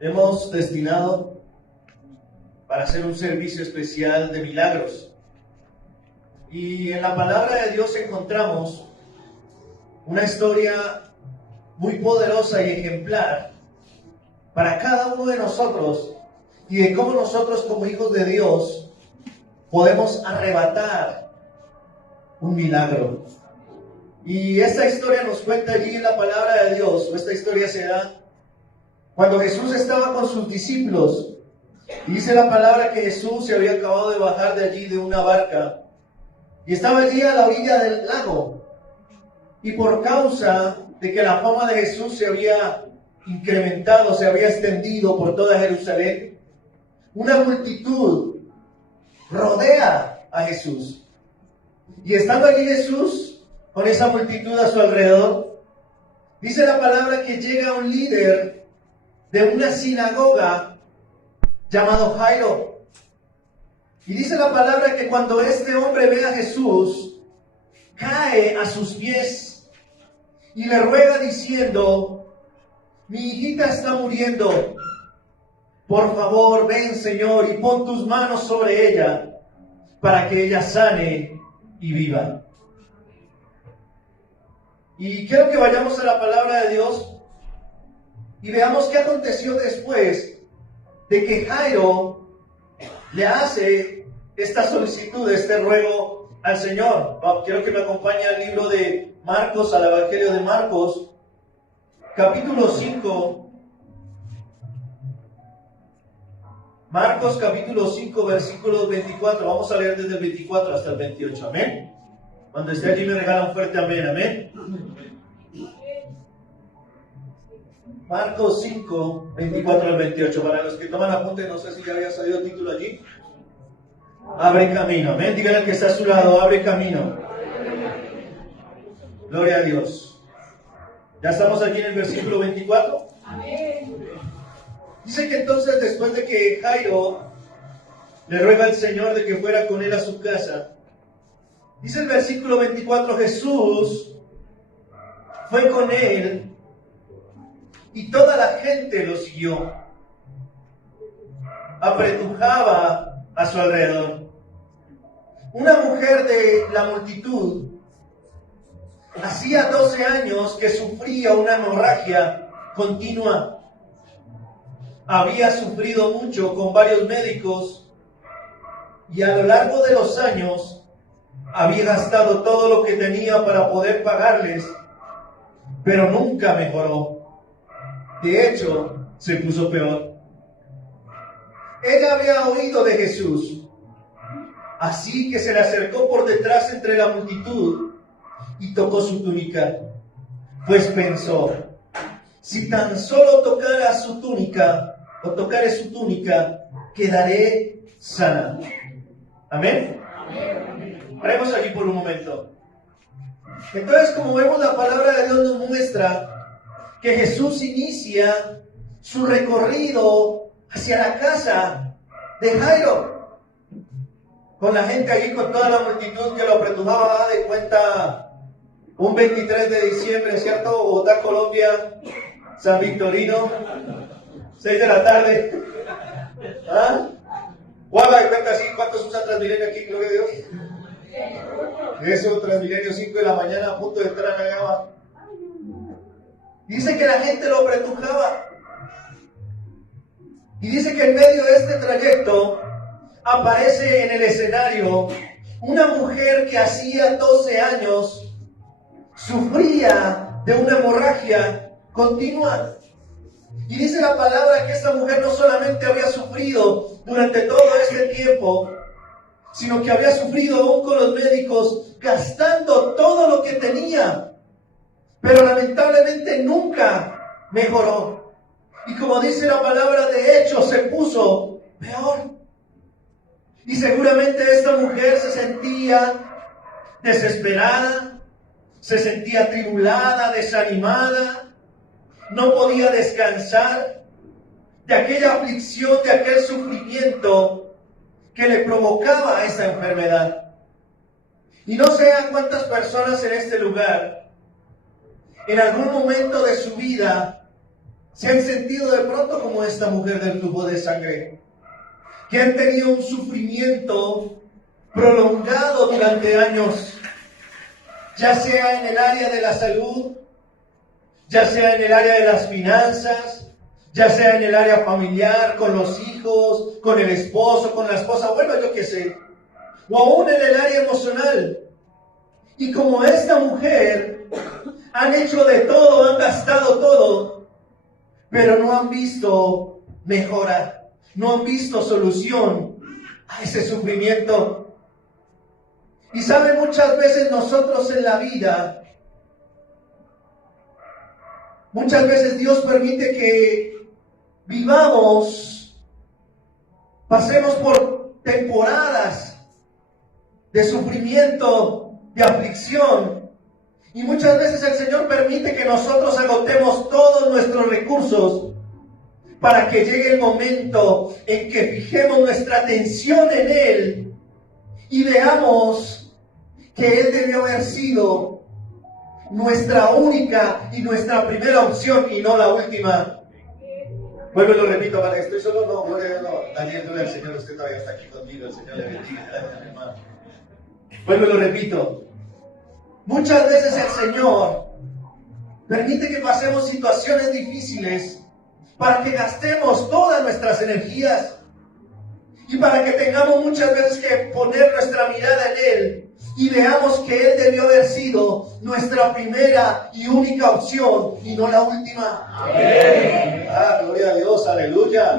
hemos destinado para hacer un servicio especial de milagros. Y en la palabra de Dios encontramos una historia muy poderosa y ejemplar para cada uno de nosotros y de cómo nosotros como hijos de Dios podemos arrebatar un milagro. Y esta historia nos cuenta allí en la palabra de Dios, o esta historia se da cuando Jesús estaba con sus discípulos. Y dice la palabra que Jesús se había acabado de bajar de allí de una barca y estaba allí a la orilla del lago. Y por causa de que la fama de Jesús se había incrementado, se había extendido por toda Jerusalén, una multitud rodea a Jesús. Y estando allí Jesús con esa multitud a su alrededor, dice la palabra que llega un líder de una sinagoga llamado Jairo. Y dice la palabra que cuando este hombre ve a Jesús, cae a sus pies y le ruega diciendo: mi hijita está muriendo, por favor ven, Señor, y pon tus manos sobre ella para que ella sane y viva. Y quiero que vayamos a la palabra de Dios y veamos qué aconteció después de que Jairo le hace esta solicitud, este ruego al Señor. Quiero que me acompañe al libro de Marcos, al Evangelio de Marcos, capítulo 5. Marcos capítulo 5, versículos 24. Vamos a leer desde el 24 hasta el 28. Amén. Cuando esté allí me regala un fuerte amén. Amén. Marcos 5, 24 al 28. Para los que toman apunte, no sé si ya había salido el título allí. Abre camino. Amén. Díganle al que está a su lado: abre camino. Gloria a Dios. ¿Ya estamos aquí en el versículo 24? Amén. Dice que entonces, después de que Jairo le ruega al Señor de que fuera con él a su casa, dice el versículo 24, Jesús fue con él y toda la gente lo siguió. Apretujaba a su alrededor. Una mujer de la multitud hacía 12 años que sufría una hemorragia continua. Había sufrido mucho con varios médicos y a lo largo de los años había gastado todo lo que tenía para poder pagarles, pero nunca mejoró. De hecho, se puso peor. Ella había oído de Jesús, así que se le acercó por detrás entre la multitud y tocó su túnica, pues pensó: si tan solo tocara su túnica, o tocare su túnica, quedaré sana. Amén. Paremos aquí por un momento. Entonces, como vemos, la palabra de Dios nos muestra que Jesús inicia su recorrido hacia la casa de Jairo, con la gente allí, con toda la multitud que lo apretujaba. De cuenta, un 23 de diciembre, ¿cierto? Bogotá, Colombia, San Victorino, 6 de la tarde. ¿Ah? Guarda de cuenta así, ¿cuántos usan Transmilenio aquí? Gloria a Dios. Eso, Transmilenio, 5 de la mañana, a punto de entrar a Nagaba. Dice que la gente lo apretujaba. Y dice que en medio de este trayecto aparece en el escenario una mujer que hacía 12 años sufría de una hemorragia continua. Y dice la palabra que esta mujer no solamente había sufrido durante todo este tiempo, sino que había sufrido aún con los médicos, gastando todo lo que tenía, pero lamentablemente nunca mejoró. Y como dice la palabra, de hecho se puso peor. Y seguramente esta mujer se sentía desesperada, se sentía atribulada, desanimada, no podía descansar de aquella aflicción, de aquel sufrimiento que le provocaba esa enfermedad. Y no sé a cuántas personas en este lugar, en algún momento de su vida, se han sentido de pronto como esta mujer del flujo de sangre, que han tenido un sufrimiento prolongado durante años, ya sea en el área de la salud, ya sea en el área de las finanzas, ya sea en el área familiar, con los hijos, con el esposo, con la esposa, bueno, yo qué sé, o aún en el área emocional. Y como esta mujer, han hecho de todo, han gastado todo, pero no han visto mejora, no han visto solución a ese sufrimiento. Y saben, muchas veces nosotros en la vida, muchas veces Dios permite que vivamos, pasemos por temporadas de sufrimiento, de aflicción. Y muchas veces el Señor permite que nosotros agotemos todos nuestros recursos para que llegue el momento en que fijemos nuestra atención en Él y veamos que Él debió haber sido nuestra única y nuestra primera opción y no la última. Vuelvo y lo repito, para que estoy solo, no, gloria a Dios, no. Daniel, gloria al Señor, usted todavía está aquí conmigo, el Señor le bendiga, gracias, hermano. Vuelvo y lo repito. Muchas veces el Señor permite que pasemos situaciones difíciles para que gastemos todas nuestras energías y para que tengamos muchas veces que poner nuestra mirada en Él y veamos que Él debió haber sido nuestra primera y única opción y no la última. Amén. Ah, gloria a Dios, aleluya.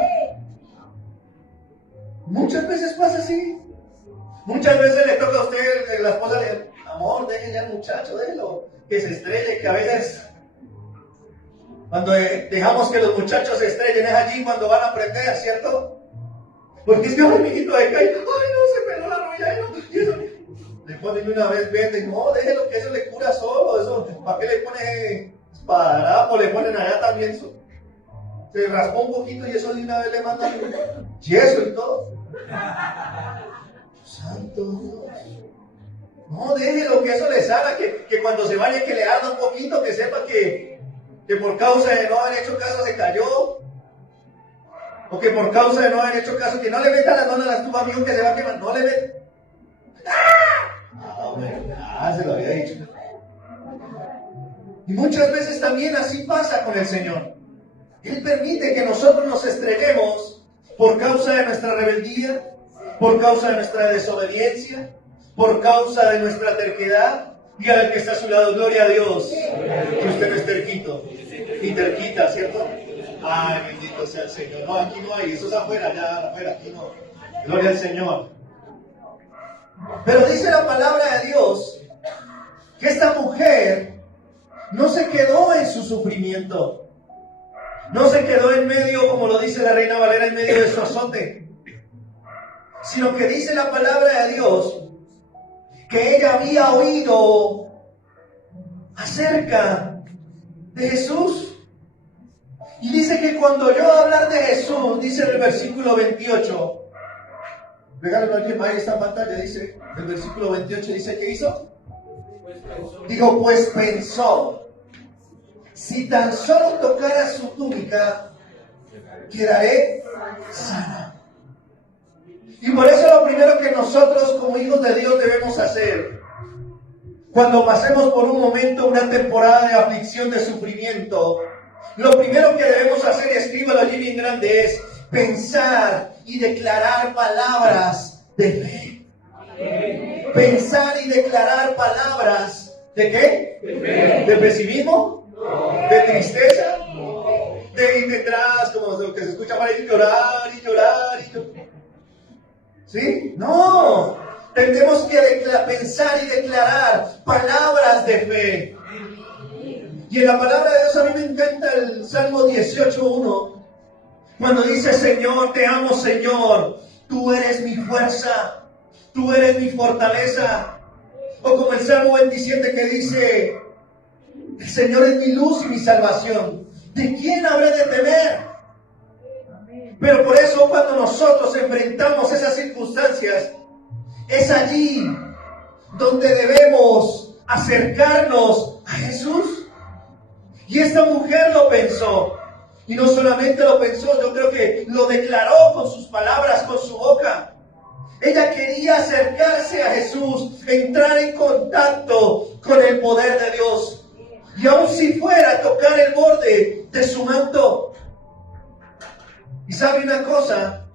Muchas veces pasa así. Muchas veces le toca a usted, la esposa le amor, deje ya al muchacho, déjelo, que se estrelle, que a veces cuando dejamos que los muchachos se estrellen es allí cuando van a aprender, ¿cierto? Porque es que ay, mi hijito de cae, ay no, se peló la rodilla, y eso, le ponen una vez verde, no, déjelo que eso le cura solo, eso, ¿para qué le pone esparadrapo? Le ponen allá también, se raspó un poquito y eso de una vez le mandan yeso y todo. Santo Dios. No, déjelo que eso le salga, que cuando se vaya que le arda un poquito, que sepa que por causa de no haber hecho caso se cayó. O que por causa de no haber hecho caso, que no le meta las manos a la estufa, amigo, que se va a quemar. No le meta. Se lo había dicho. Y muchas veces también así pasa con el Señor. Él permite que nosotros nos estrellemos por causa de nuestra rebeldía, por causa de nuestra desobediencia, por causa de nuestra terquedad. Dígale al que está a su lado, gloria a Dios, que usted no es terquito y terquita, ¿cierto? Ay, bendito sea el Señor. No, aquí no hay, eso es afuera, allá afuera, aquí no. Gloria al Señor. Pero dice la palabra de Dios que esta mujer no se quedó en su sufrimiento, no se quedó en medio, como lo dice la Reina Valera, en medio de su azote, sino que dice la palabra de Dios que ella había oído acerca de Jesús. Y dice que cuando oyó hablar de Jesús, dice en el versículo 28, regálalo aquí, ahí está en pantalla, dice, el versículo 28 dice, ¿qué hizo? Digo, pues pensó, si tan solo tocara su túnica, quedaré sana. Y por eso lo primero que nosotros como hijos de Dios debemos hacer, cuando pasemos por un momento, una temporada de aflicción, de sufrimiento, lo primero que debemos hacer, y escríbalo allí bien grande, es pensar y declarar palabras de fe. Amén. Pensar y declarar palabras ¿de qué? De fe. ¿De pesimismo? No. ¿De tristeza? No. ¿De ir detrás, como lo que se escucha para ir llorar y llorar y llorar? ¿Sí? No. Tenemos que pensar y declarar palabras de fe. Y en la palabra de Dios a mí me encanta el Salmo 18:1, cuando dice, Señor, te amo, Señor, tú eres mi fuerza, tú eres mi fortaleza. O como el Salmo 27 que dice, el Señor es mi luz y mi salvación, ¿de quién habré de temer? Pero por eso cuando nosotros enfrentamos esas circunstancias, es allí donde debemos acercarnos a Jesús. Y esta mujer lo pensó. Y no solamente lo pensó, yo creo que lo declaró con sus palabras, con su boca. Ella quería acercarse a Jesús, entrar en contacto con el poder de Dios. Y aun si fuera a tocar el borde de su manto. Y sabe una cosa,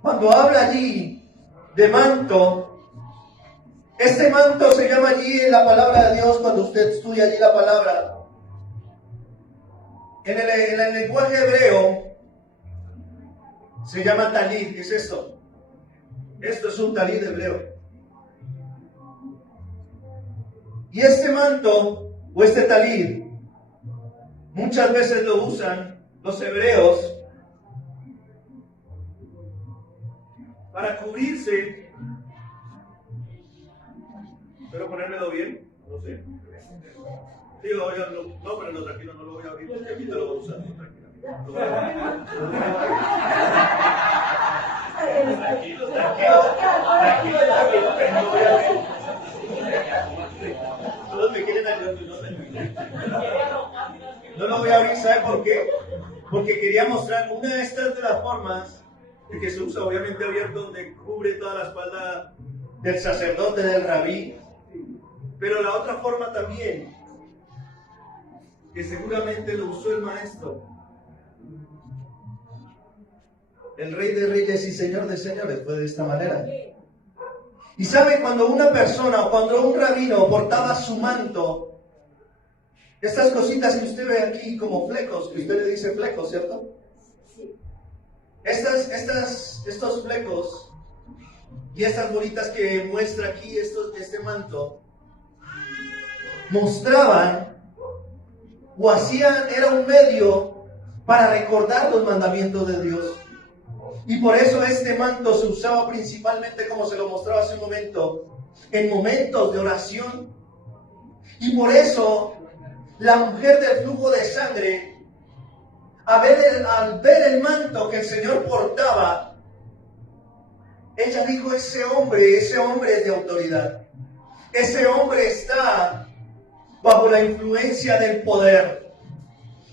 cuando habla allí de manto, este manto se llama allí en la palabra de Dios, cuando usted estudia allí la palabra, en el lenguaje hebreo, se llama talid. ¿Qué es esto? Esto es un talid hebreo. Y este manto, o este talid, muchas veces lo usan los hebreos para cubrirse. ¿Espero ponérmelo bien? No sé. Sí, no, pero lo tranquilo, no lo voy a abrir porque aquí te lo voy a usar. Tranquilo, pero no voy a abrir. Todos me quieren ayudar. No lo voy a abrir, ¿sabe por qué? Porque quería mostrar una de estas de las formas de que se usa, obviamente abierto, donde cubre toda la espalda del sacerdote, del rabí. Pero la otra forma también, que seguramente lo usó el maestro, el Rey de Reyes y Señor de Señores, fue de esta manera. Y sabe, cuando una persona o cuando un rabino portaba su manto, estas cositas que usted ve aquí como flecos, que usted le dice flecos, ¿cierto? Estos flecos y estas bolitas que muestra aquí, este manto, mostraban o hacían, era un medio para recordar los mandamientos de Dios. Y por eso este manto se usaba principalmente, como se lo mostraba hace un momento, en momentos de oración. Y por eso la mujer del flujo de sangre, al ver el manto que el Señor portaba, ella dijo: ese hombre es de autoridad. Ese hombre está bajo la influencia del poder.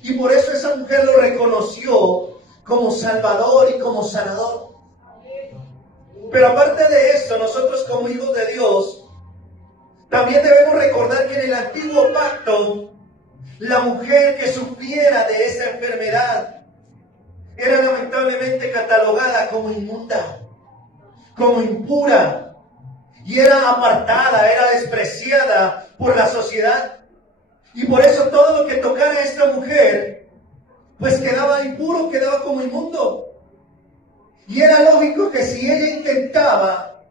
Y por eso esa mujer lo reconoció como Salvador y como sanador. Pero aparte de esto, nosotros como hijos de Dios, también debemos recordar que en el antiguo pacto, la mujer que sufriera de esta enfermedad era lamentablemente catalogada como inmunda, como impura, y era apartada, era despreciada por la sociedad. Y por eso todo lo que tocara a esta mujer, pues quedaba impuro, quedaba como inmundo. Y era lógico que si ella intentaba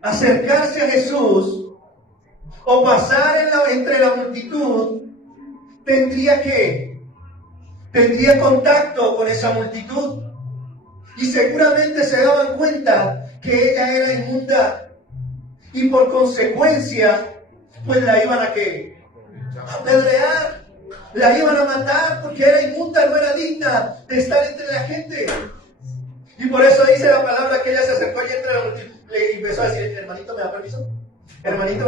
acercarse a Jesús o pasar entre la multitud, tendría contacto con esa multitud. Y seguramente se daban cuenta que ella era inmunda. Y por consecuencia, pues la iban a apedrear, la iban a matar porque era inmunda, no era digna de estar entre la gente. Y por eso dice la palabra que ella se acercó allí entre la multitud y empezó a decir: hermanito, ¿me da permiso? Hermanito,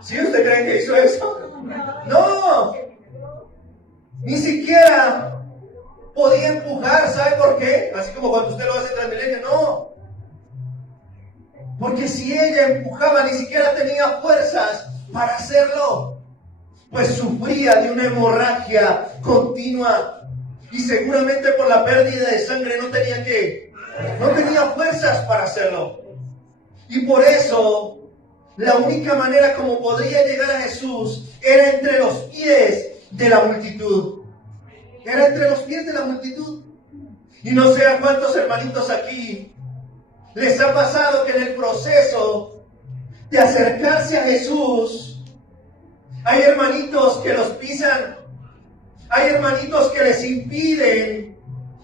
¿sí usted cree que hizo eso? No, ni siquiera podía empujar. ¿Sabe por qué? Así como cuando usted lo hace en Transmilenio, no. Porque si ella empujaba, ni siquiera tenía fuerzas para hacerlo, pues sufría de una hemorragia continua y seguramente por la pérdida de sangre no tenía fuerzas para hacerlo. Y por eso la única manera como podría llegar a Jesús era entre los pies de la multitud. Era entre los pies de la multitud. Y no sé a cuántos hermanitos aquí les ha pasado que en el proceso de acercarse a Jesús, hay hermanitos que los pisan, hay hermanitos que les impiden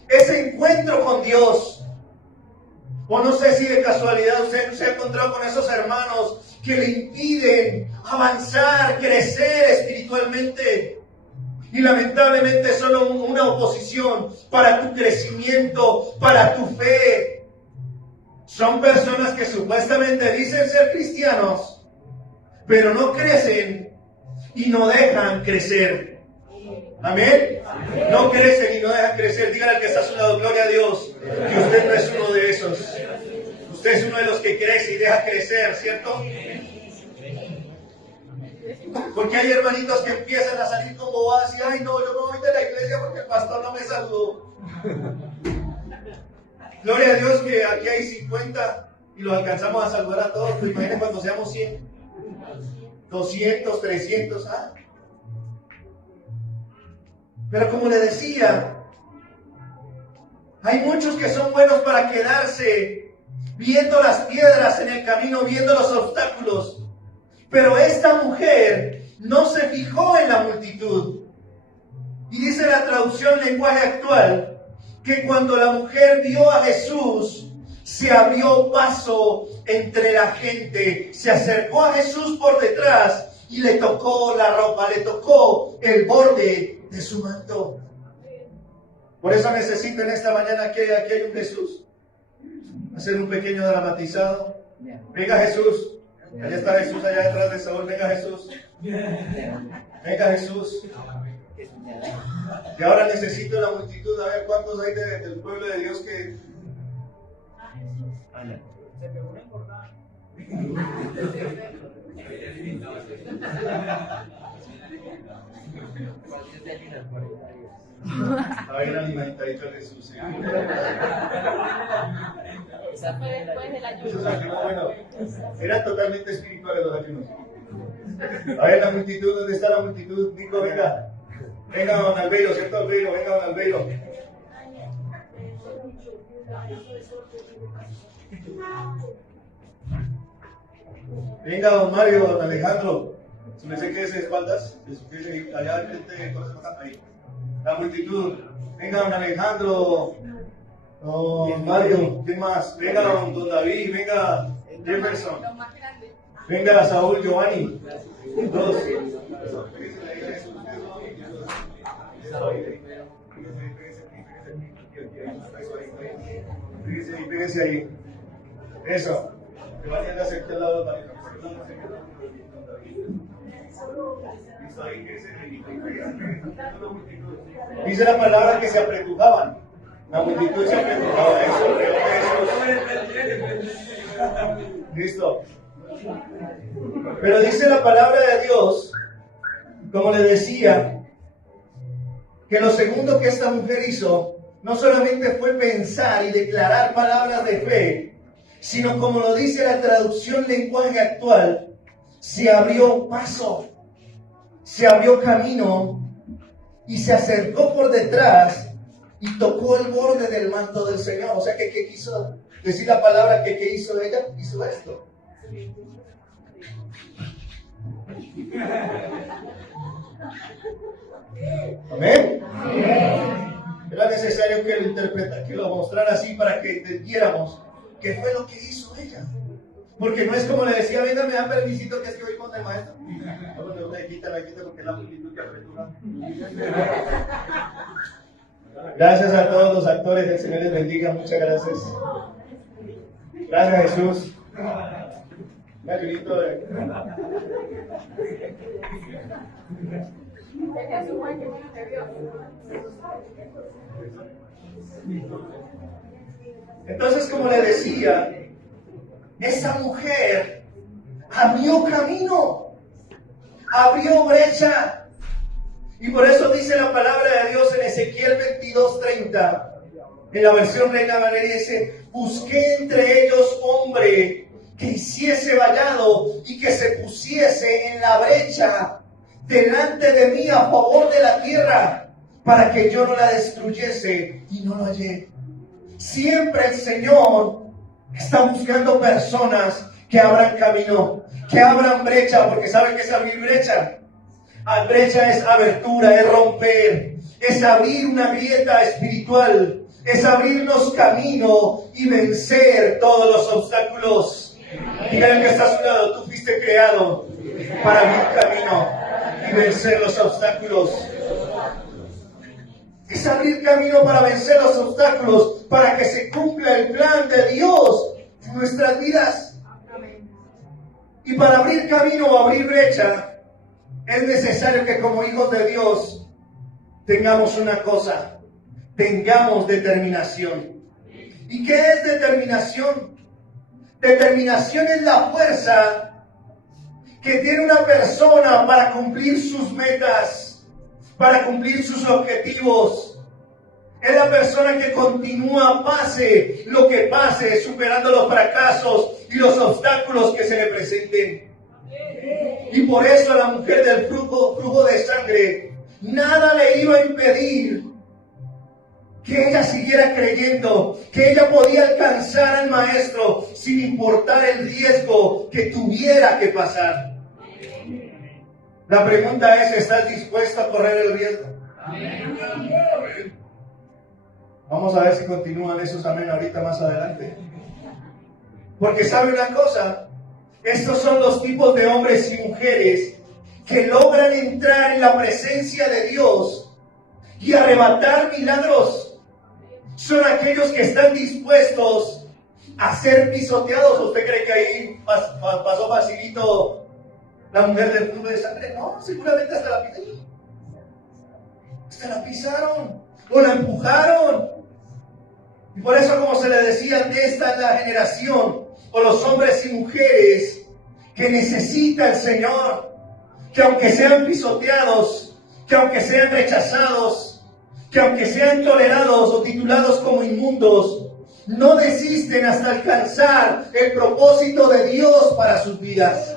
ese encuentro con Dios. O no sé si de casualidad usted se ha encontrado con esos hermanos que le impiden avanzar, crecer espiritualmente. Y lamentablemente son una oposición para tu crecimiento, para tu fe. Son personas que supuestamente dicen ser cristianos, pero no crecen y no dejan crecer. Amén. No crecen y no dejan crecer. Dígale al que está a su lado, gloria a Dios, que usted no es uno de esos. Usted es uno de los que crece y deja crecer, ¿cierto? Porque hay hermanitos que empiezan a salir con bobadas y, ay no, yo me voy de la iglesia porque el pastor no me saludó. Gloria a Dios que aquí hay 50 y los alcanzamos a saludar a todos. Pues imaginen cuando seamos 100, 200, 300. Pero como le decía, hay muchos que son buenos para quedarse viendo las piedras en el camino, viendo los obstáculos. Pero esta mujer no se fijó en la multitud. Y dice la traducción lenguaje actual, que cuando la mujer vio a Jesús, se abrió paso entre la gente, se acercó a Jesús por detrás y le tocó la ropa, le tocó el borde de su manto. Por eso necesito en esta mañana que aquí hay un Jesús, hacer un pequeño dramatizado. Venga Jesús, allá está Jesús, allá detrás de Saúl. Venga Jesús, venga Jesús. Y ahora necesito la multitud, a ver cuántos hay del pueblo de Dios que... A ver, alimentadito Jesús. Esa fue después del ayuno. Esos ayunos, bueno, eran totalmente espirituales los ayunos. A ver, la multitud, ¿dónde está la multitud? Nico, venga. Venga, don Albeiro, ¿cierto, Albeiro? Venga, don Albeiro. Venga, don Mario, don Alejandro. Si me sé que es de espaldas, allá al frente de ahí. La multitud. Venga, don Alejandro. Don Mario, ¿qué más? Venga, don David, venga, Jefferson. Venga, Saúl, Giovanni. Dos. Fíjense ahí. Eso. Giovanni anda aquí al lado de dice la palabra que se apretujaban. La multitud se apretujaba. Eso. Listo. Pero dice la palabra de Dios, como le decía, que lo segundo que esta mujer hizo no solamente fue pensar y declarar palabras de fe, sino como lo dice la traducción lenguaje actual, se abrió paso, se abrió camino y se acercó por detrás y tocó el borde del manto del Señor. O sea que ¿qué quiso decir la palabra? Que ¿qué hizo ella? Hizo esto. Amén. Era necesario que lo interpretara, que lo mostrara así para que entendiéramos qué fue lo que hizo ella. Porque no es como le decía, venga, me da permisito que es que voy con el maestro. No, me quita porque es la multitud que apretura. Gracias a todos los actores, el Señor les bendiga, muchas gracias. Gracias Jesús. Un grito de... Entonces, como le decía, esa mujer abrió camino, abrió brecha. Y por eso dice la palabra de Dios en Ezequiel 22:30, en la versión Reina Valera, dice: busqué entre ellos hombre que hiciese vallado y que se pusiese en la brecha delante de mí a favor de la tierra, para que yo no la destruyese, y no lo hallé. Siempre el Señor está buscando personas que abran camino, que abran brecha, porque ¿saben qué es abrir brecha? Brecha es abertura, es romper, es abrir una grieta espiritual, es abrirnos camino y vencer todos los obstáculos. Dígale que está a su lado, tú fuiste creado para abrir camino y vencer los obstáculos. Es abrir camino para vencer los obstáculos, para que se cumpla el plan de Dios en nuestras vidas. Y para abrir camino o abrir brecha, es necesario que como hijos de Dios tengamos una cosa, tengamos determinación. ¿Y qué es determinación? Determinación es la fuerza que tiene una persona para cumplir sus metas, para cumplir sus objetivos. Es la persona que continúa, pase lo que pase, superando los fracasos y los obstáculos que se le presenten. Y por eso a la mujer del flujo de sangre, nada le iba a impedir que ella siguiera creyendo, que ella podía alcanzar al Maestro sin importar el riesgo que tuviera que pasar. La pregunta es, ¿estás dispuesto a correr el riesgo? Vamos a ver si continúan esos amén ahorita más adelante. Porque sabe una cosa, estos son los tipos de hombres y mujeres que logran entrar en la presencia de Dios y arrebatar milagros. Son aquellos que están dispuestos a ser pisoteados. ¿Usted cree que ahí pasó facilito la mujer del flujo de sangre? No, seguramente hasta la pisaron. Hasta la pisaron o la empujaron. Y por eso, como se le decía, esta es la generación o los hombres y mujeres que necesita el Señor, que aunque sean pisoteados, que aunque sean rechazados, que aunque sean tolerados o titulados como inmundos, no desisten hasta alcanzar el propósito de Dios para sus vidas.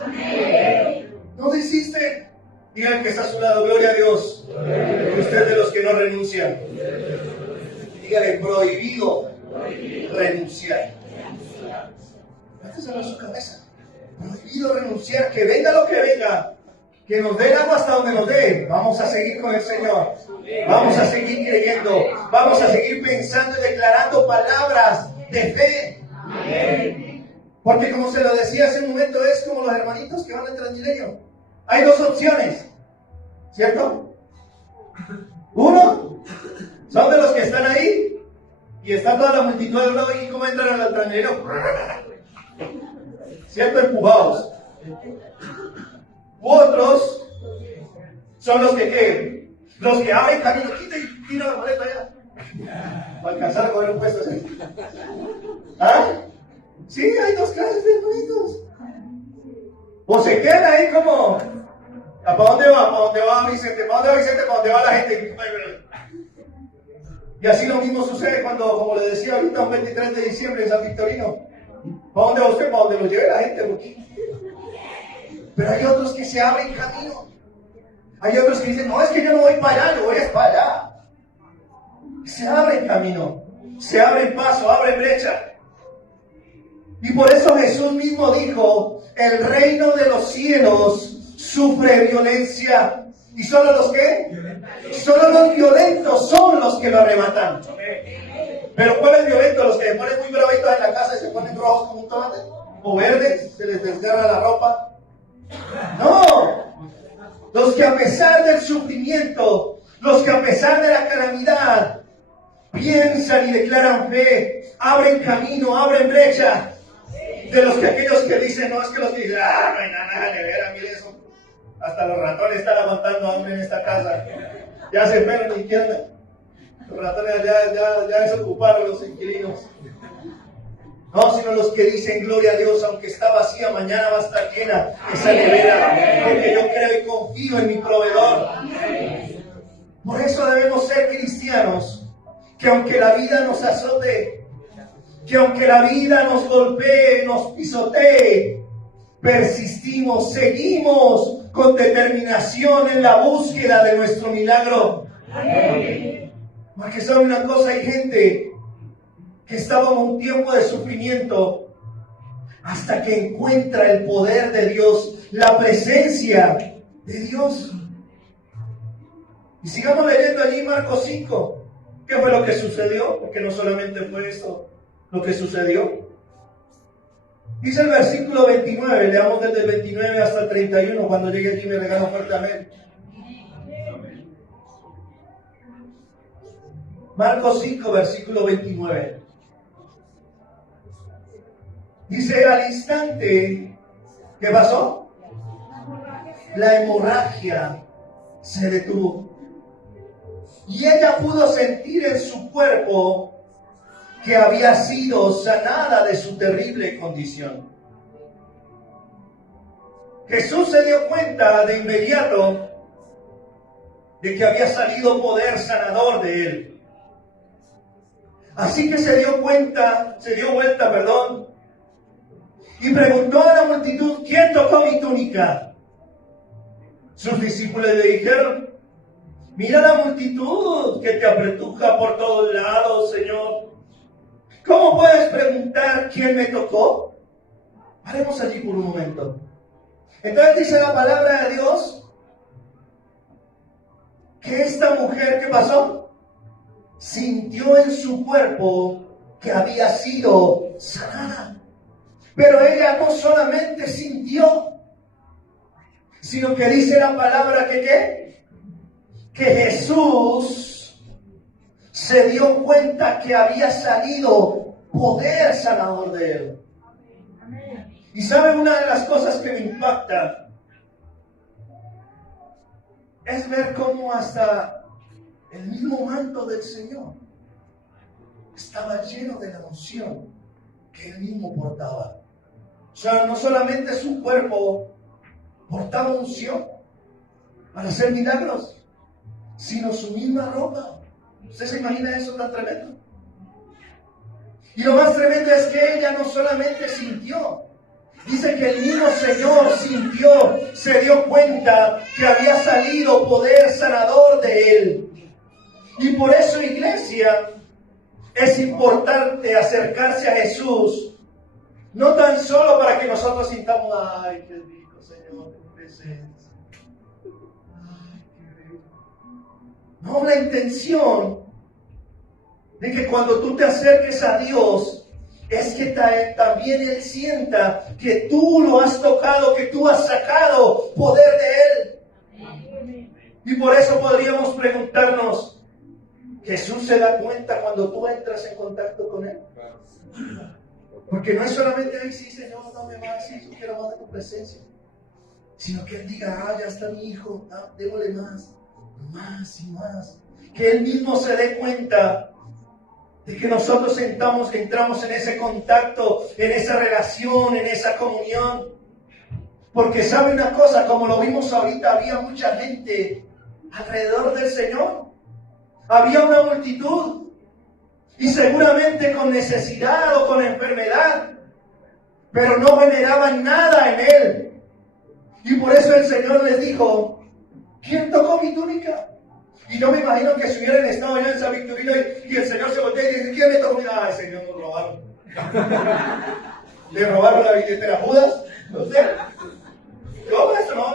No desisten. Digan que está a su lado, gloria a Dios. Usted es de los que no renuncian. Dígale, prohibido renunciar. Méteselo en su cabeza. Prohibido renunciar, que venga lo que venga, que nos dé el agua hasta donde nos dé. Vamos a seguir con el Señor. Vamos a seguir creyendo. Vamos a seguir pensando y declarando palabras de fe. Porque como se lo decía hace un momento, es como los hermanitos que van al Transmilenio. Hay dos opciones, ¿cierto? Uno, son de los que están ahí y está toda la multitud al lado y cómo entran al Transmilenio, ¿cierto? Empujados. U otros son los que ¿qué? Los que abren camino, quita y tira la maleta allá para alcanzar a coger un puesto así. ¿Ah? Sí, hay dos clases de hermanitos. O se quedan ahí como, ¿para dónde va? ¿Para dónde va Vicente? ¿Para dónde va Vicente? ¿Para dónde va la gente? Y así lo mismo sucede cuando, como le decía ahorita, un 23 de diciembre en San Victorino. ¿Para dónde va usted? ¿Para dónde lo lleve la gente? Pero hay otros que se abren camino. Hay otros que dicen, no, es que yo no voy para allá, yo voy para allá. Se abre camino, se abre paso, abre brecha. Y por eso Jesús mismo dijo, el reino de los cielos sufre violencia. ¿Y solo los qué? Solo los violentos son los que lo arrebatan. Pero ¿cuál es violento? Los que se ponen muy bravitos en la casa y se ponen rojos como un tomate. O verdes, se les desgarra la ropa. No. Los que a pesar del sufrimiento, los que a pesar de la calamidad, piensan y declaran fe, abren camino, abren brecha. De los que aquellos que dicen, no, es que los que dicen, no hay nada de ver, mire eso. Hasta los ratones están aguantando hambre en esta casa. Ya se fueron ni izquierda. Los ratones ya desocuparon los inquilinos. No, sino los que dicen, gloria a Dios, aunque está vacía, mañana va a estar llena esa nevera. Porque yo creo y confío en mi proveedor. Por eso debemos ser cristianos, que aunque la vida nos azote, que aunque la vida nos golpee, nos pisotee, persistimos, seguimos con determinación en la búsqueda de nuestro milagro. Porque sabe una cosa, hay gente que estaba en un tiempo de sufrimiento hasta que encuentra el poder de Dios, la presencia de Dios. Y sigamos leyendo allí Marcos 5. ¿Qué fue lo que sucedió? Porque no solamente fue esto lo que sucedió. Dice el versículo 29, leamos desde el 29 hasta el 31, cuando llegue allí me regalo fuerte amén. Marcos 5, versículo 29. Dice, al instante, ¿qué pasó? La hemorragia se detuvo. Y ella pudo sentir en su cuerpo que había sido sanada de su terrible condición. Jesús se dio cuenta de inmediato de que había salido poder sanador de él. Así que se dio vuelta, y preguntó a la multitud: ¿quién tocó mi túnica? Sus discípulos le dijeron: mira la multitud que te apretuja por todos lados, Señor. ¿Cómo puedes preguntar quién me tocó? Paremos allí por un momento. Entonces dice la palabra de Dios que esta mujer, ¿qué pasó? Sintió en su cuerpo que había sido sanada. Pero ella no solamente sintió, sino que dice la palabra que ¿qué? Que Jesús se dio cuenta que había salido poder sanador de él. Y sabe, una de las cosas que me impacta es ver cómo hasta el mismo manto del Señor estaba lleno de la unción que él mismo portaba. O sea, no solamente su cuerpo portaba unción para hacer milagros, sino su misma ropa. ¿Usted se imagina eso tan tremendo? Y lo más tremendo es que ella no solamente sintió, dice que el mismo Señor sintió, se dio cuenta que había salido poder sanador de él. Y por eso, iglesia, es importante acercarse a Jesús, no tan solo para que nosotros sintamos: ay, qué rico, Señor, tu presencia. Ay, qué rico. No, la intención de que cuando tú te acerques a Dios, es que también Él sienta que tú lo has tocado, que tú has sacado poder de Él. Y por eso podríamos preguntarnos: ¿Jesús se da cuenta cuando tú entras en contacto con Él? Porque no es solamente: ay, sí, Señor, dame más, sí, yo quiero más de tu presencia. Sino que Él diga: ah, ya está mi hijo, démosle más y más. Que Él mismo se dé cuenta de que nosotros entramos en ese contacto, en esa relación, en esa comunión. Porque sabe una cosa, como lo vimos ahorita, había mucha gente alrededor del Señor. Había una multitud, y seguramente con necesidad o con enfermedad, pero no generaban nada en Él. Y por eso el Señor les dijo: ¿quién tocó mi túnica? Y yo me imagino que si hubieran estado allá en San Victorino y el Señor se voltea y dice: ¿quién me tocó mi túnica? Ay, Señor, nos robaron. ¿Le robaron la billetera a Judas? ¿Usted? ¿Cómo eso no?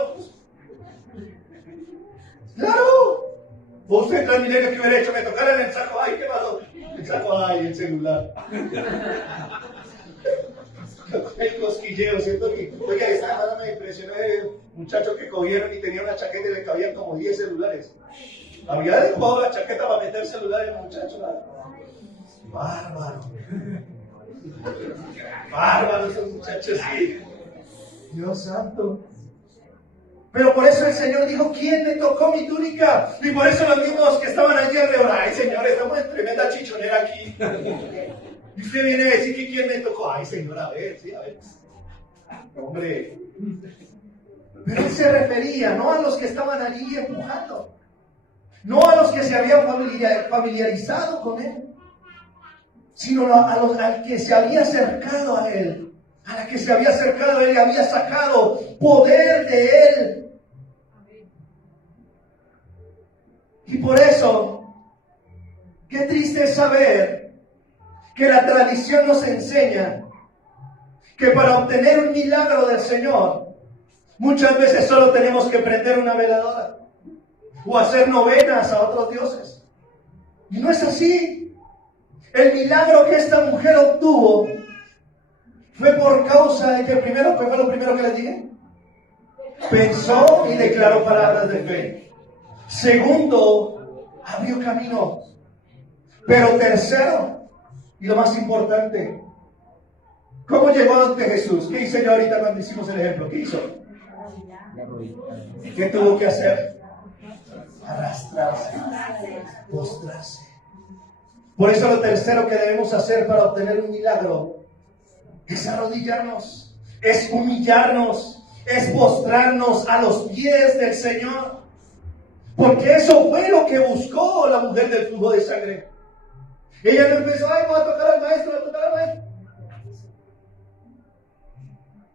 ¡Claro! Usted en Transmilenio, ¿qué hubiera hecho? Me tocaran el saco. Ay, ¿qué pasó? El saco, ay, el celular. El cosquilleo, ¿cierto? Oiga, esta semana me impresionó el muchacho que cogieron y tenía una chaqueta y le cabían como 10 celulares. Había dejado la chaqueta para meter celular el muchacho. Bárbaro. Bárbaro esos muchachos, sí. Dios santo. Pero por eso el Señor dijo: ¿quién me tocó mi túnica? Y por eso los mismos que estaban allí alrededor: ay, Señor, estamos en tremenda chichonera aquí. Y usted viene a decir que quién me tocó. Ay, Señor, a ver, sí, a ver. Hombre. Pero Él se refería no a los que estaban allí empujando, no a los que se habían familiarizado con Él, sino al que se había acercado a Él. A la que se había acercado a Él y había sacado poder de Él. Y por eso, qué triste es saber que la tradición nos enseña que para obtener un milagro del Señor, muchas veces solo tenemos que prender una veladora o hacer novenas a otros dioses. Y no es así. El milagro que esta mujer obtuvo fue por causa de que primero, ¿qué fue lo primero que les dije? Pensó y declaró palabras de fe. Segundo, abrió camino. Pero tercero, y lo más importante, ¿cómo llegó ante Jesús? ¿Qué hice yo ahorita cuando hicimos el ejemplo? ¿Qué hizo? ¿Qué tuvo que hacer? arrastrarse, postrarse. Por eso lo tercero que debemos hacer para obtener un milagro es arrodillarnos, es humillarnos, es postrarnos a los pies del Señor. Porque eso fue lo que buscó la mujer del flujo de sangre. Ella no empezó, ay, voy a tocar al maestro, voy a tocar al maestro.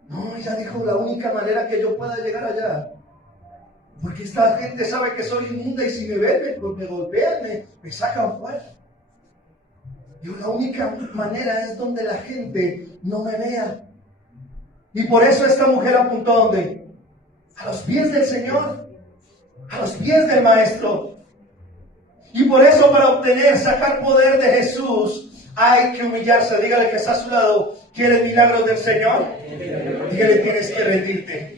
No, ella dijo, la única manera que yo pueda llegar allá, porque esta gente sabe que soy inmunda y si me ven, me golpean, me sacan fuera. Yo, la única manera es donde la gente no me vea. Y por eso esta mujer apuntó ¿a dónde? A los pies del Señor, a los pies del Maestro. Y por eso para obtener, sacar poder de Jesús, hay que humillarse. Dígale que está a su lado, ¿quieres milagros del Señor? Dígale, tienes que rendirte.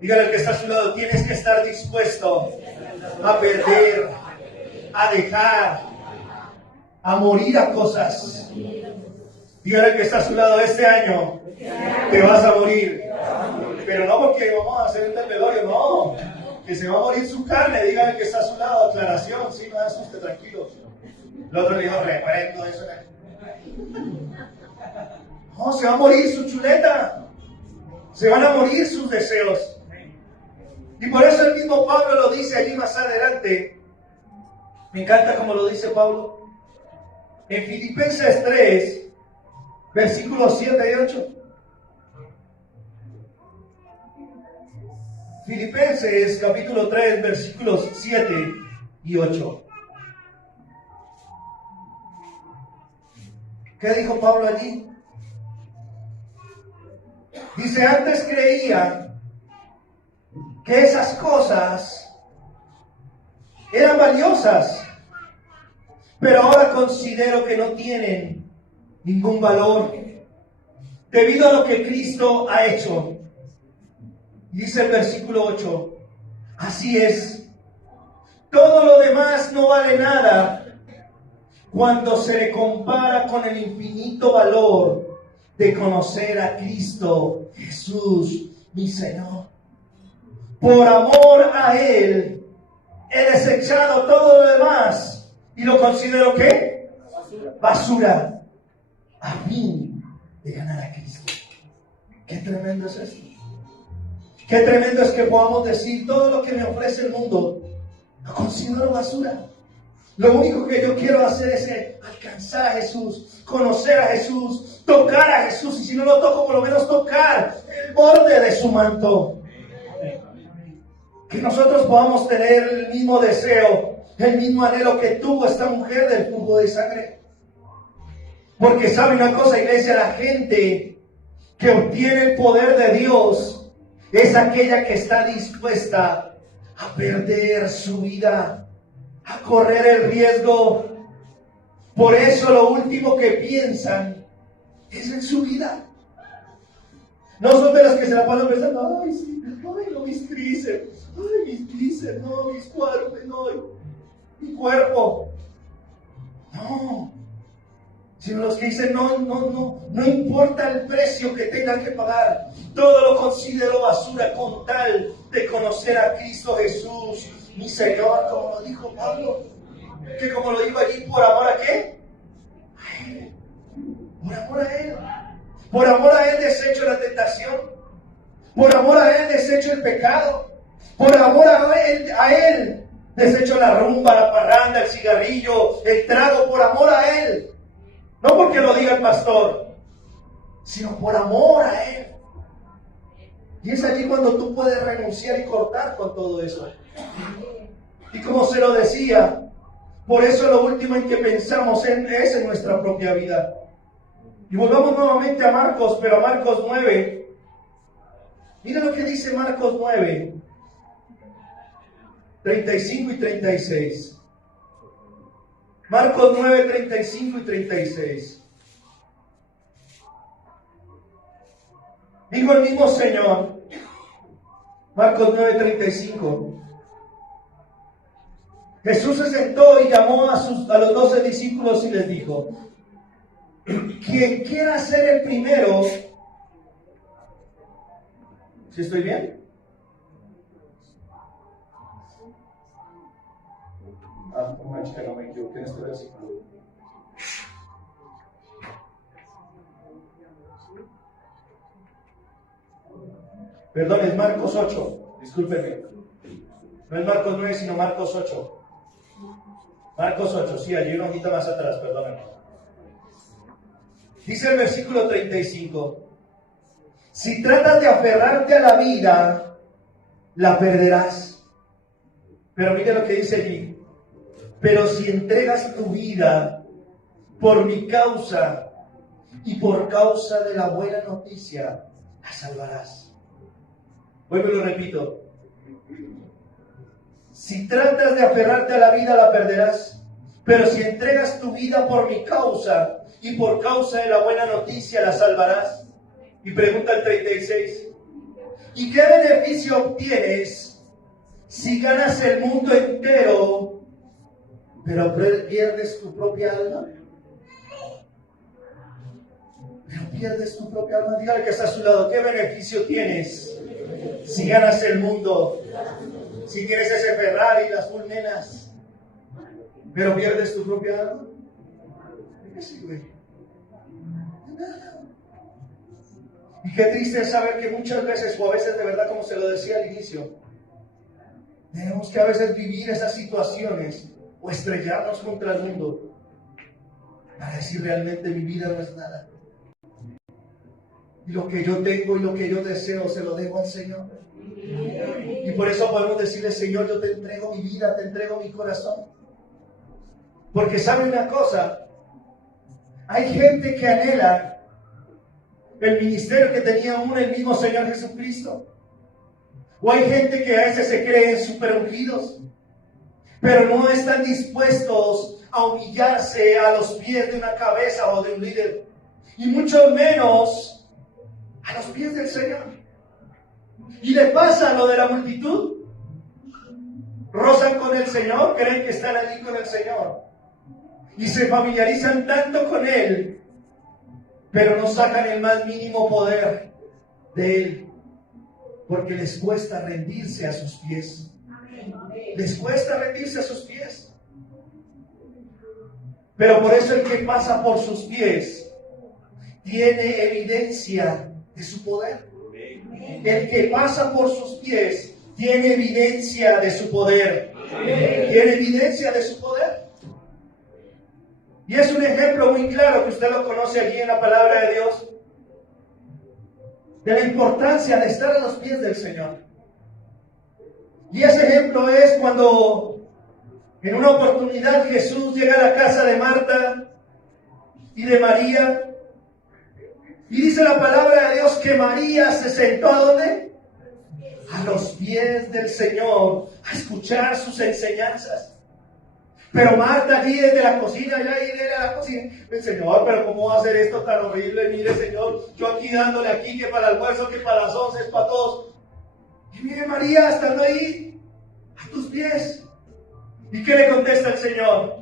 Dígale al que está a su lado, tienes que estar dispuesto a perder, a dejar, a morir a cosas. Dígale al que está a su lado, este año te vas a morir. Pero no porque vamos a hacer el velorio, no. Que se va a morir su carne. Dígale al que está a su lado, aclaración, sí, no asuste, tranquilo. El otro le dijo, reprendo eso. No, se va a morir su chuleta. Se van a morir sus deseos. Y por eso el mismo Pablo lo dice allí más adelante. Me encanta como lo dice Pablo. En Filipenses 3, versículos 7 y 8. Filipenses capítulo 3, versículos 7 y 8. ¿Qué dijo Pablo allí? Dice, antes creía que esas cosas eran valiosas, pero ahora considero que no tienen ningún valor debido a lo que Cristo ha hecho. Dice el versículo 8, así es, todo lo demás no vale nada cuando se le compara con el infinito valor de conocer a Cristo Jesús, mi Señor. Por amor a Él, he desechado todo lo demás y lo considero ¿qué? Basura, a fin de ganar a Cristo. Qué tremendo es esto. Qué tremendo es que podamos decir, todo lo que me ofrece el mundo lo considero basura. Lo único que yo quiero hacer es alcanzar a Jesús, conocer a Jesús, tocar a Jesús, y si no lo toco, por lo menos tocar el borde de su manto. Que nosotros podamos tener el mismo deseo, el mismo anhelo que tuvo esta mujer del flujo de sangre. Porque sabe una cosa, iglesia, la gente que obtiene el poder de Dios es aquella que está dispuesta a perder su vida, a correr el riesgo. Por eso lo último que piensan es en su vida. No son de los que se la pasan pensando, ay, sí, ay, no, mis tríceps, ay, mis bíceps, no, mis cuádriceps, no, mi cuerpo. No. Sino los que dicen, no importa el precio que tengan que pagar, todo lo considero basura con tal de conocer a Cristo Jesús, mi Señor, como lo dijo Pablo, que como lo dijo allí, ¿por amor a qué? A Él, por amor a Él. Por amor a Él desecho la tentación, por amor a Él desecho el pecado, por amor a Él desecho la rumba, la parranda, el cigarrillo, el trago, por amor a Él. No porque lo diga el pastor, sino por amor a Él. Y es allí cuando tú puedes renunciar y cortar con todo eso. Y como se lo decía, por eso lo último en que pensamos es en nuestra propia vida. Y volvamos nuevamente a Marcos, pero a Marcos 9. Mira lo que dice Marcos 9, 35 y 36. Marcos 9, 35 y 36. Dijo el mismo Señor, Marcos 9, 35. Jesús se sentó y llamó a los 12 discípulos y les dijo, quien quiera ser el primero, ¿sí estoy bien? una chica, no me equivoqué en este versículo. Perdón, es Marcos 8, discúlpenme. No es Marcos 9, sino Marcos 8. Marcos 8, sí, allí una hojita más atrás, perdónenme. Dice el versículo 35. Si tratas de aferrarte a la vida, la perderás. Pero mire lo que dice allí. Pero si entregas tu vida por mi causa y por causa de la buena noticia, la salvarás. Vuelvo y lo repito. Si tratas de aferrarte a la vida, la perderás. Pero si entregas tu vida por mi causa y por causa de la buena noticia, la salvarás. Y pregunta el 36. ¿Y qué beneficio obtienes si ganas el mundo entero, pero pierdes tu propia alma? Pero pierdes tu propia alma. Dígale que está a su lado. ¿Qué beneficio tienes si ganas el mundo? Si tienes ese Ferrari y las fulmenas, pero pierdes tu propia alma. ¿De qué sirve? De nada. Y qué triste es saber que muchas veces, o a veces de verdad, como se lo decía al inicio, tenemos que a veces vivir esas situaciones o estrellarnos contra el mundo para decir realmente mi vida no es nada. Y lo que yo tengo y lo que yo deseo se lo dejo al Señor. Y por eso podemos decirle, Señor, yo te entrego mi vida, te entrego mi corazón. Porque sabe una cosa, hay gente que anhela el ministerio que tenía uno, el mismo Señor Jesucristo. O hay gente que a veces se creen super ungidos, pero no están dispuestos a humillarse a los pies de una cabeza o de un líder, y mucho menos a los pies del Señor. Y le pasa lo de la multitud. Rozan con el Señor, creen que están allí con el Señor y se familiarizan tanto con Él, pero no sacan el más mínimo poder de Él, porque les cuesta rendirse a sus pies. Les cuesta rendirse a sus pies. Pero por eso el que pasa por sus pies tiene evidencia de su poder. El que pasa por sus pies tiene evidencia de su poder. Tiene evidencia de su poder. Y es un ejemplo muy claro que usted lo conoce allí en la palabra de Dios, de la importancia de estar a los pies del Señor. Y ese ejemplo es cuando en una oportunidad Jesús llega a la casa de Marta y de María. Y dice la palabra de Dios que María se sentó ¿a dónde? A los pies del Señor, a escuchar sus enseñanzas. Pero Marta allí desde la cocina, ya ahí de la cocina, el Señor, pero ¿cómo va a hacer esto tan horrible? Mire, Señor, yo aquí dándole aquí, que para el almuerzo, que para las 11, para todos. Y mire María, estando ahí, a tus pies. ¿Y qué le contesta el Señor?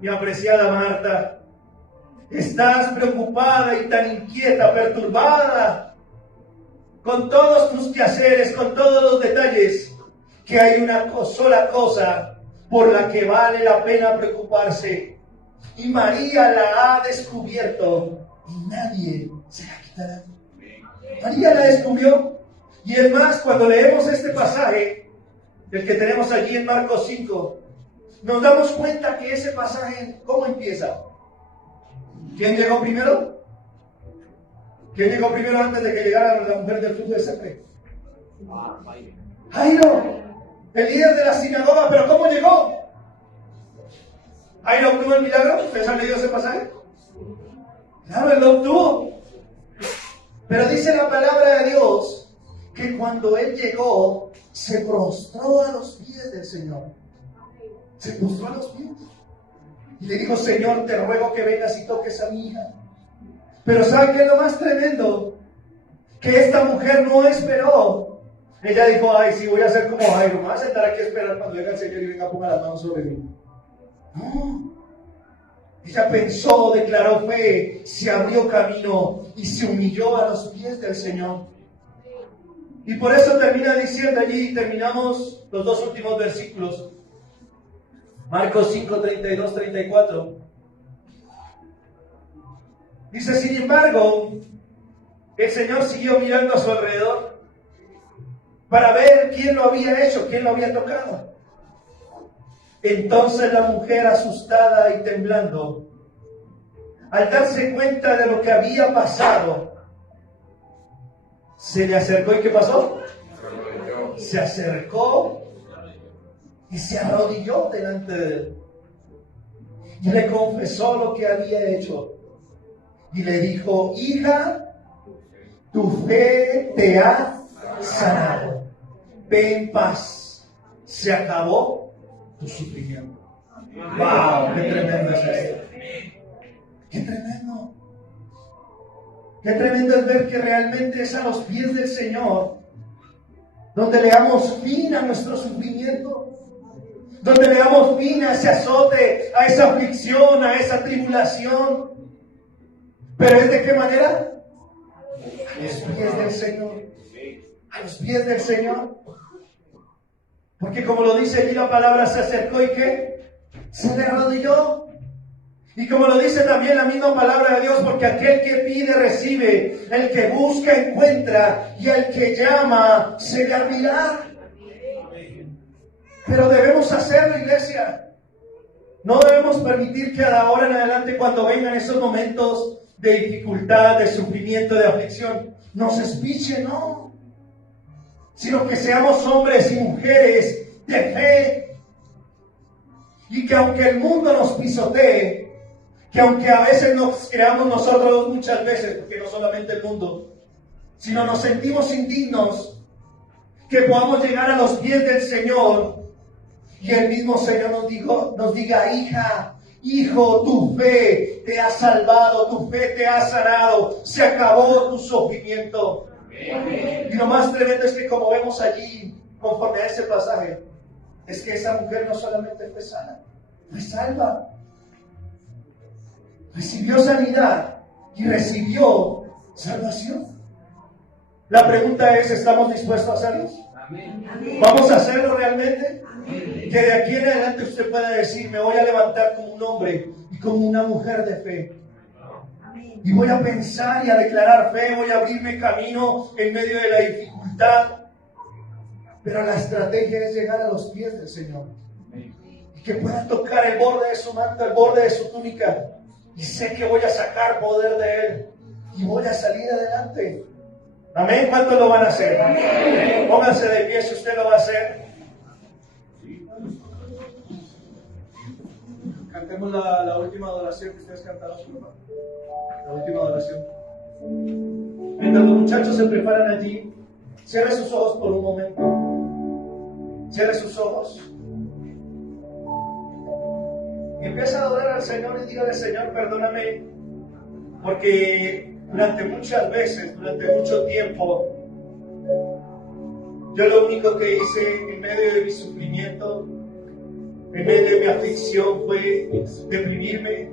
Mi apreciada Marta, estás preocupada y tan inquieta, perturbada, con todos tus quehaceres, con todos los detalles, que hay una sola cosa por la que vale la pena preocuparse. Y María la ha descubierto y nadie se la quitará. María la descubrió. Y es más, cuando leemos este pasaje, el que tenemos allí en Marcos 5, nos damos cuenta que ese pasaje, ¿cómo empieza? ¿Quién llegó primero? ¿Quién llegó primero antes de que llegara la mujer del fruto de Zacarías? Jairo, el líder de la sinagoga. ¿Pero cómo llegó? ¿Jairo obtuvo el milagro? ¿Ustedes han leído ese pasaje? Claro, él lo obtuvo. Pero dice la palabra de Dios que cuando él llegó, se prostró a los pies del Señor. Se postró a los pies. Y le dijo, Señor, te ruego que vengas y toques a mi hija. Pero ¿sabe qué es lo más tremendo? Que esta mujer no esperó. Ella dijo, ay, sí, voy a hacer como Jairo, me voy a sentar aquí a esperar cuando venga el Señor y venga, ponga las manos sobre mí. No. Ella pensó, declaró fe, se abrió camino y se humilló a los pies del Señor. Y por eso termina diciendo allí, terminamos los dos últimos versículos. Marcos 5, 32, 34. Dice, sin embargo, el Señor siguió mirando a su alrededor para ver quién lo había hecho, quién lo había tocado. Entonces la mujer, asustada y temblando, al darse cuenta de lo que había pasado, se le acercó. ¿Y qué pasó? Se acercó y se arrodilló delante de él. Y le confesó lo que había hecho. Y le dijo, hija, tu fe te ha sanado. Ve en paz. Se acabó tu sufrimiento. ¡Wow! ¡Qué tremendo es esto! ¡Qué tremendo! ¡Qué tremendo es ver que realmente es a los pies del Señor donde le damos fin a nuestro sufrimiento, donde le damos fin a ese azote, a esa aflicción, a esa tribulación? ¿Pero es de qué manera? A los pies del Señor. A los pies del Señor. Porque como lo dice allí la palabra, se acercó y ¿qué? Se le arrodilló. Y como lo dice también la misma palabra de Dios, porque aquel que pide recibe, el que busca encuentra, y el que llama se le abrirá. Pero debemos hacerlo, iglesia. No debemos permitir que de ahora en adelante, cuando vengan esos momentos de dificultad, de sufrimiento, de aflicción, nos espiche, no. Sino que seamos hombres y mujeres de fe. Y que aunque el mundo nos pisotee, que aunque a veces nos creamos nosotros muchas veces, porque no solamente el mundo, sino nos sentimos indignos, que podamos llegar a los pies del Señor y el mismo Señor nos diga, hija, hijo, tu fe te ha salvado, tu fe te ha sanado, se acabó tu sufrimiento. Y lo más tremendo es que, como vemos allí, conforme a ese pasaje, es que esa mujer no solamente fue sana, fue salva. Recibió sanidad y recibió salvación. La pregunta es, ¿estamos dispuestos a hacerlo? ¿Vamos a hacerlo realmente? Que de aquí en adelante usted pueda decir, me voy a levantar como un hombre y como una mujer de fe. Y voy a pensar y a declarar fe, voy a abrirme camino en medio de la dificultad. Pero la estrategia es llegar a los pies del Señor. Y que pueda tocar el borde de su manto, el borde de su túnica. Y sé que voy a sacar poder de Él. Y voy a salir adelante. Amén. ¿Cuántos lo van a hacer? Amén. Pónganse de pie si usted lo va a hacer. Cantemos la última adoración que ustedes cantaron. La última adoración. Mientras los muchachos se preparan allí, cierre sus ojos por un momento. Cierre sus ojos. Y empieza a adorar al Señor y dígale, Señor, perdóname, porque durante muchas veces, durante mucho tiempo, yo lo único que hice en medio de mi sufrimiento, en medio de mi aflicción, fue deprimirme,